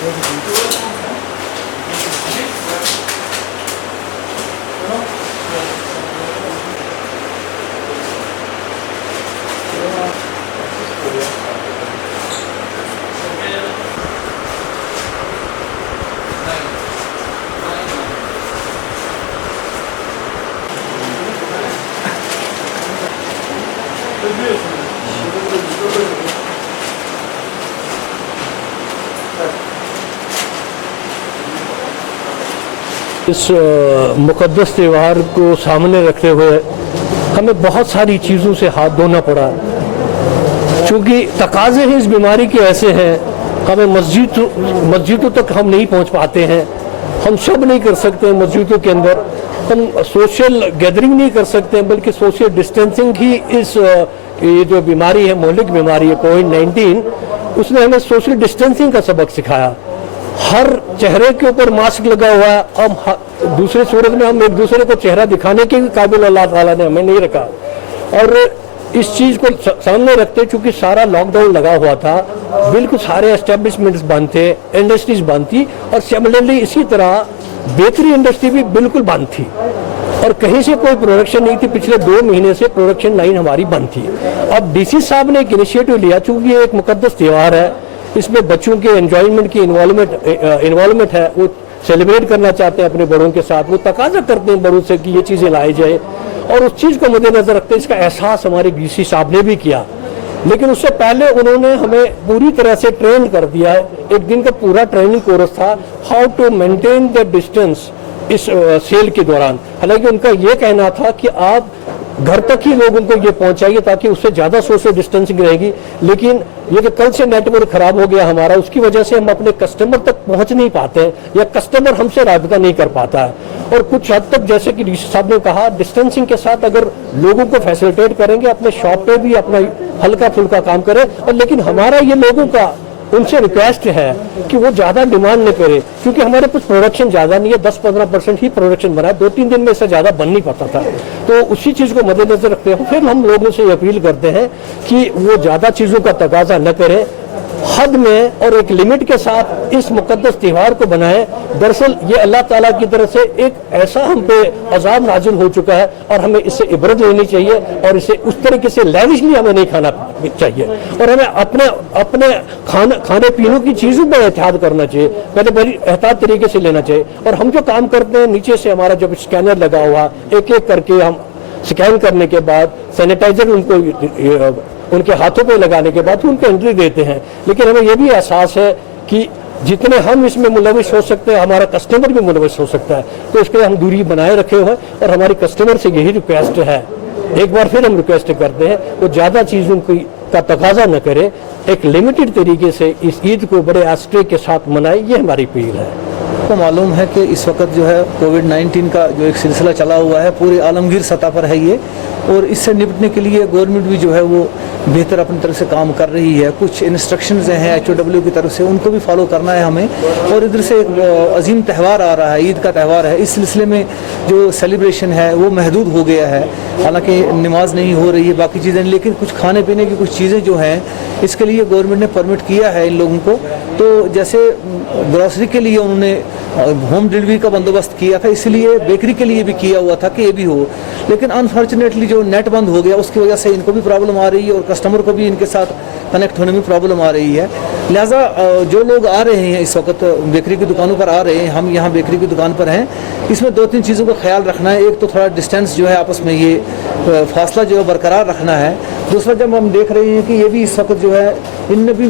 इस मुक़द्दस त्यौहार को सामने रखते हुए हमें बहुत सारी चीज़ों से हाथ धोना पड़ा, क्योंकि तकाज़े हैं इस बीमारी के ऐसे हैं। हमें मस्जिदों तक हम नहीं पहुंच पाते हैं, हम सब नहीं कर सकते मस्जिदों के अंदर, हम सोशल गैदरिंग नहीं कर सकते, बल्कि सोशल डिस्टेंसिंग ही इस ये जो बीमारी है, मौलिक बीमारी है कोविड-19, उसने हमें सोशल डिस्टेंसिंग का सबक सिखाया। हर चेहरे के ऊपर मास्क लगा हुआ है। हम दूसरे सूरत में हम एक दूसरे को चेहरा दिखाने के भी काबिल अल्लाह ताला ने हमें नहीं रखा, और इस चीज़ को सामने रखते चूंकि सारा लॉकडाउन लगा हुआ था, बिल्कुल सारे एस्टेब्लिशमेंट्स बंद थे, इंडस्ट्रीज बंद थी, और सिमिलरली इसी तरह बेकरी इंडस्ट्री भी बिल्कुल बंद थी और कहीं से कोई प्रोडक्शन नहीं थी। पिछले 2 महीने से प्रोडक्शन लाइन हमारी बंद थी। अब डीसी साहब ने एक इनिशिएटिव लिया, चूंकि ये एक मुकद्दस त्यौहार है, इसमें बच्चों के एंजॉयमेंट की इन्वॉल्वमेंट है, वो सेलिब्रेट करना चाहते हैं अपने बड़ों के साथ, वो तकाजा करते हैं बड़ों से कि ये चीज़ें लाई जाए, और उस चीज़ को मद्देनजर रखते इसका एहसास हमारे डीसी साहब ने भी किया। लेकिन उससे पहले उन्होंने हमें पूरी तरह से ट्रेन कर दिया है। एक दिन का पूरा ट्रेनिंग कोर्स था, how to maintain the distance इस सेल के दौरान। हालांकि उनका ये कहना था कि आप घर तक ही लोगों को ये पहुंचाइए ताकि उससे ज़्यादा सोशल डिस्टेंसिंग रहेगी, लेकिन ये कि कल से नेटवर्क खराब हो गया हमारा, उसकी वजह से हम अपने कस्टमर तक पहुंच नहीं पाते हैं, या कस्टमर हमसे राबता नहीं कर पाता है। और कुछ हद तक, जैसे कि डीसी साहब ने कहा, डिस्टेंसिंग के साथ अगर लोगों को फैसिलिटेट करेंगे, अपने शॉप पे भी अपना हल्का फुल्का काम करें, और लेकिन हमारा ये लोगों का उनसे रिक्वेस्ट है कि वो ज़्यादा डिमांड न करे, क्योंकि हमारे कुछ प्रोडक्शन ज़्यादा नहीं है, 10-15% ही प्रोडक्शन बना है, 2-3 दिन में इससे ज़्यादा बन नहीं पाता था। तो उसी चीज़ को मद्देनजर रखते हैं फिर हम लोगों से अपील करते हैं कि वो ज़्यादा चीज़ों का तकाजा न करें, हद में और एक लिमिट के साथ इस मुकद्दस त्यौहार को बनाएं। दरअसल ये अल्लाह ताला की तरफ से एक ऐसा हम पे अजाब नाजिल हो चुका है, और हमें इससे इबरत लेनी चाहिए, और इसे उस तरीके से लैविशली हमें नहीं खाना चाहिए, और हमें अपने खाने पीने की चीज़ों पर एहतियात करना चाहिए, पहले बड़ी एहतियात तरीके से लेना चाहिए। और हम जो काम करते हैं, नीचे से हमारा जब स्कैनर लगा हुआ, एक एक करके हम स्कैन करने के बाद सैनिटाइजर उनके हाथों पे लगाने के बाद उनको एंट्री देते हैं। लेकिन हमें यह भी एहसास है कि जितने हम इसमें मुलविस हो सकते हैं, हमारा कस्टमर भी मुलविस हो सकता है, तो इसके लिए हम दूरी बनाए रखे हुए हैं। और हमारी कस्टमर से यही रिक्वेस्ट है, एक बार फिर हम रिक्वेस्ट करते हैं, वो ज़्यादा चीज़ों का तकाजा न करे, एक लिमिटेड तरीके से इस ईद को बड़े आस्थे के साथ मनाए, ये हमारी अपील है। आपको मालूम है कि इस वक्त जो है कोविड-19 का जो एक सिलसिला चला हुआ है, पूरे आलमगीर सतह पर है ये, और इससे निपटने के लिए गवर्नमेंट भी जो है वो बेहतर अपनी तरफ से काम कर रही है। कुछ इंस्ट्रक्शंस हैं HOW की तरफ से, उनको भी फॉलो करना है हमें। और इधर से एक अजीम त्यौहार आ रहा है, ईद का त्यौहार है, इस सिलसिले में जो सेलिब्रेशन है वो महदूद हो गया है। हालांकि नमाज नहीं हो रही है, बाकी चीज़ें, लेकिन कुछ खाने पीने की कुछ चीज़ें जो हैं, इसके लिए गवर्नमेंट ने परमिट किया है इन लोगों को। तो जैसे ग्रॉसरी के लिए उन्होंने होम डिलीवरी का बंदोबस्त किया था, इसलिए बेकरी के लिए भी किया हुआ था कि ये भी हो। लेकिन अनफॉर्चुनेटली जो नेट बंद हो गया, उसकी वजह से इनको भी प्रॉब्लम आ रही है, और कस्टमर को भी इनके साथ कनेक्ट होने में प्रॉब्लम आ रही है। लिहाजा जो लोग आ रहे हैं इस वक्त बेकरी की दुकानों पर आ रहे हैं, हम यहाँ बेकरी की दुकान पर हैं, इसमें 2-3 चीज़ों का ख्याल रखना है। एक तो थोड़ा डिस्टेंस जो है आपस में, ये फासला जो है बरकरार रखना है। दूसरा, जब हम देख रहे हैं कि ये भी इस वक्त जो है, इनमें भी